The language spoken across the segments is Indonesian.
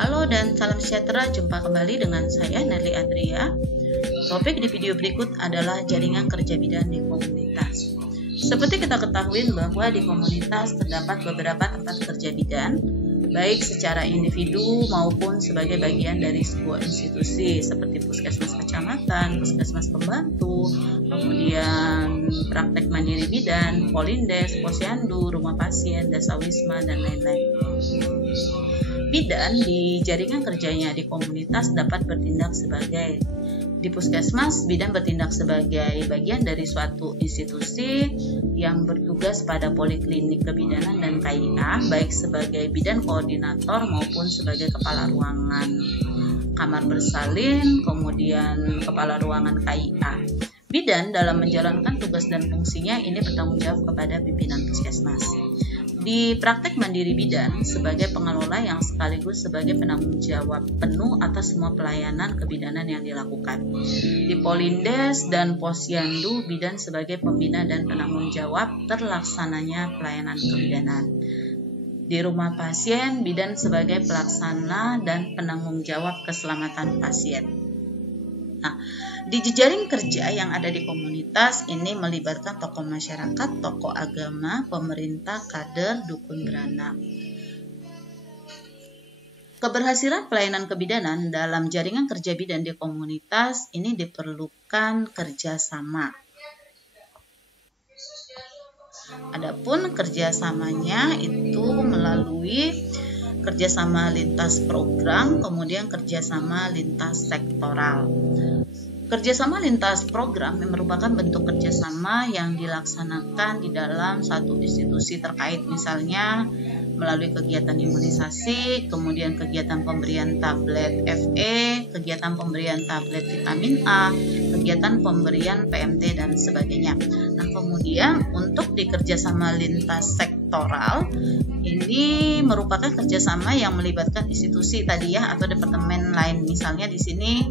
Halo dan salam sejahtera, jumpa kembali dengan saya Nelly Adria. Topik di video berikut adalah jaringan kerja bidan di komunitas. Seperti kita ketahui bahwa di komunitas terdapat beberapa tempat kerja bidan, baik secara individu maupun sebagai bagian dari sebuah institusi seperti puskesmas kecamatan, puskesmas pembantu, kemudian praktek mandiri bidan, polindes, posyandu, rumah pasien, dasawisma, dan lain-lain. Bidan di jaringan kerjanya di komunitas dapat bertindak sebagai di puskesmas, bidan bertindak sebagai bagian dari suatu institusi yang bertugas pada poliklinik kebidanan dan KIA, baik sebagai bidan koordinator maupun sebagai kepala ruangan kamar bersalin, kemudian kepala ruangan KIA. Bidan dalam menjalankan tugas dan fungsinya ini bertanggung jawab kepada pimpinan puskesmas. Di praktek mandiri bidan sebagai pengelola yang sekaligus sebagai penanggung jawab penuh atas semua pelayanan kebidanan yang dilakukan. Di polindes dan posyandu, bidan sebagai pembina dan penanggung jawab terlaksananya pelayanan kebidanan. Di rumah pasien, bidan sebagai pelaksana dan penanggung jawab keselamatan pasien. Nah, di jejaring kerja yang ada di komunitas ini melibatkan tokoh masyarakat, tokoh agama, pemerintah, kader, dukun beranak. Keberhasilan pelayanan kebidanan dalam jaringan kerja bidan di komunitas ini diperlukan kerjasama. Adapun kerjasamanya itu melalui kerjasama lintas program, kemudian kerjasama lintas sektoral. Kerjasama lintas program merupakan bentuk kerjasama yang dilaksanakan di dalam satu institusi terkait, misalnya melalui kegiatan imunisasi, kemudian kegiatan pemberian tablet FE, kegiatan pemberian tablet vitamin A, kegiatan pemberian PMT, dan sebagainya. Nah, kemudian untuk di kerjasama lintas sektoral, ini merupakan kerjasama yang melibatkan institusi tadi ya, atau departemen lain. Misalnya di sini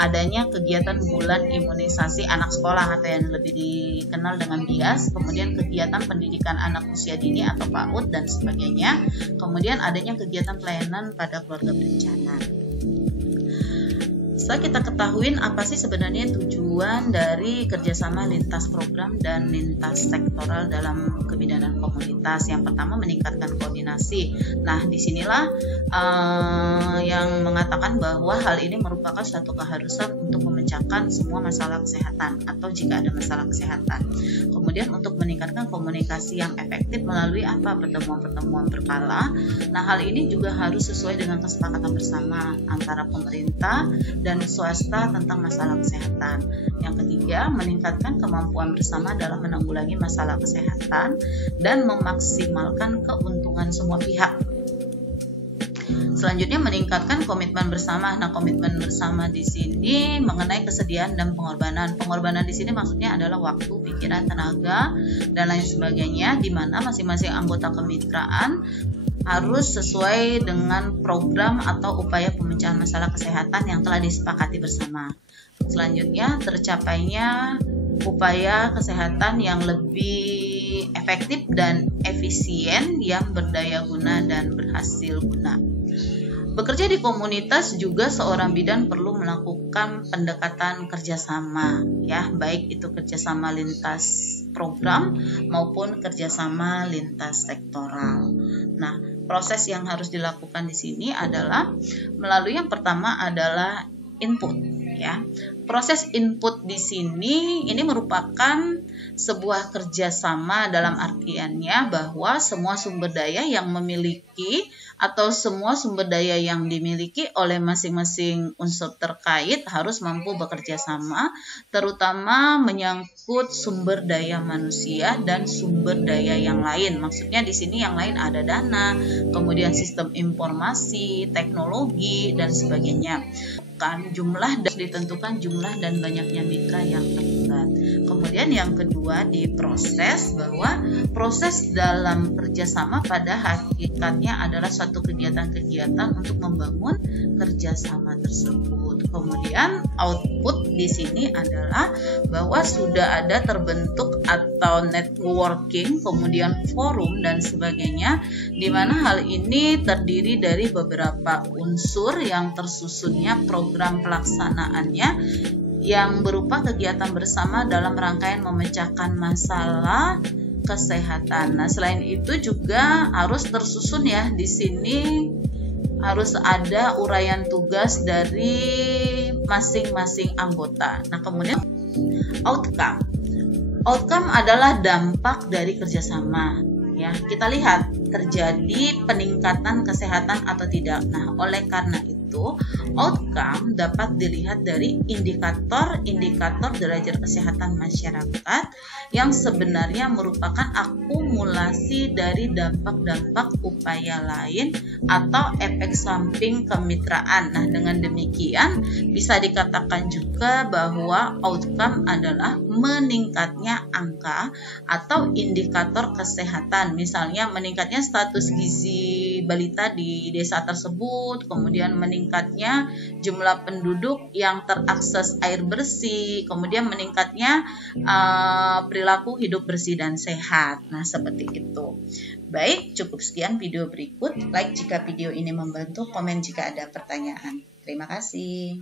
adanya kegiatan bulan imunisasi anak sekolah atau yang lebih dikenal dengan BIAS, kemudian kegiatan pendidikan anak usia dini atau PAUD dan sebagainya, kemudian adanya kegiatan pelayanan pada keluarga berencana. Setelah kita ketahui apa sih sebenarnya tujuan dari kerjasama lintas program dan lintas sektoral dalam kebidanan komunitas. Yang pertama, meningkatkan koordinasi. Nah, disinilah yang mengatakan bahwa hal ini merupakan suatu keharusan untuk memecahkan semua masalah kesehatan atau jika ada masalah kesehatan. Kemudian untuk meningkatkan komunikasi yang efektif melalui pertemuan-pertemuan berkala. Nah, hal ini juga harus sesuai dengan kesepakatan bersama antara pemerintah dan swasta tentang masalah kesehatan. Yang ketiga, meningkatkan kemampuan bersama dalam menanggulangi masalah kesehatan dan memaksimalkan keuntungan semua pihak. Selanjutnya, meningkatkan komitmen bersama. Nah, komitmen bersama di sini mengenai kesediaan dan pengorbanan. Pengorbanan di sini maksudnya adalah waktu, pikiran, tenaga, dan lain sebagainya, di mana masing-masing anggota kemitraan harus sesuai dengan program atau upaya pemecahan masalah kesehatan yang telah disepakati bersama. Selanjutnya, tercapainya upaya kesehatan yang lebih efektif dan efisien, yang berdaya guna dan berhasil guna. Bekerja di komunitas juga seorang bidan perlu melakukan pendekatan kerjasama, ya, baik itu kerjasama lintas program maupun kerjasama lintas sektoral. Nah, proses yang harus dilakukan di sini adalah melalui yang pertama adalah input, ya. Proses input di sini ini merupakan sebuah kerjasama dalam artiannya bahwa semua sumber daya yang memiliki atau semua sumber daya yang dimiliki oleh masing-masing unsur terkait harus mampu bekerja sama, terutama menyangkut sumber daya manusia dan sumber daya yang lain. Maksudnya di sini yang lain ada dana, kemudian sistem informasi, teknologi, dan sebagainya. Jumlah dan ditentukan jumlah dan banyaknya mitra yang terlibat. Kemudian yang kedua, diproses, bahwa proses dalam kerjasama pada hakikatnya adalah suatu kegiatan-kegiatan untuk membangun kerjasama tersebut. Kemudian output di sini adalah bahwa sudah ada terbentuk atau networking, kemudian forum dan sebagainya, di mana hal ini terdiri dari beberapa unsur yang tersusunnya program pelaksanaannya yang berupa kegiatan bersama dalam rangkaian memecahkan masalah kesehatan. Nah, selain itu juga harus tersusun ya, di sini harus ada uraian tugas dari masing-masing anggota. Nah, kemudian outcome. Outcome adalah dampak dari kerjasama. Ya, kita lihat terjadi peningkatan kesehatan atau tidak. Nah, oleh karena itu, outcome dapat dilihat dari indikator derajat kesehatan masyarakat yang sebenarnya merupakan akumulasi dari dampak-dampak upaya lain atau efek samping kemitraan. Nah, dengan demikian bisa dikatakan juga bahwa outcome adalah meningkatnya angka atau indikator kesehatan. Misalnya meningkatnya status gizi balita di desa tersebut, kemudian meningkatnya jumlah penduduk yang terakses air bersih, kemudian meningkatnya perilaku hidup bersih dan sehat. Nah, seperti itu. Baik, cukup sekian video berikut. Like jika video ini membantu, komen jika ada pertanyaan. Terima kasih.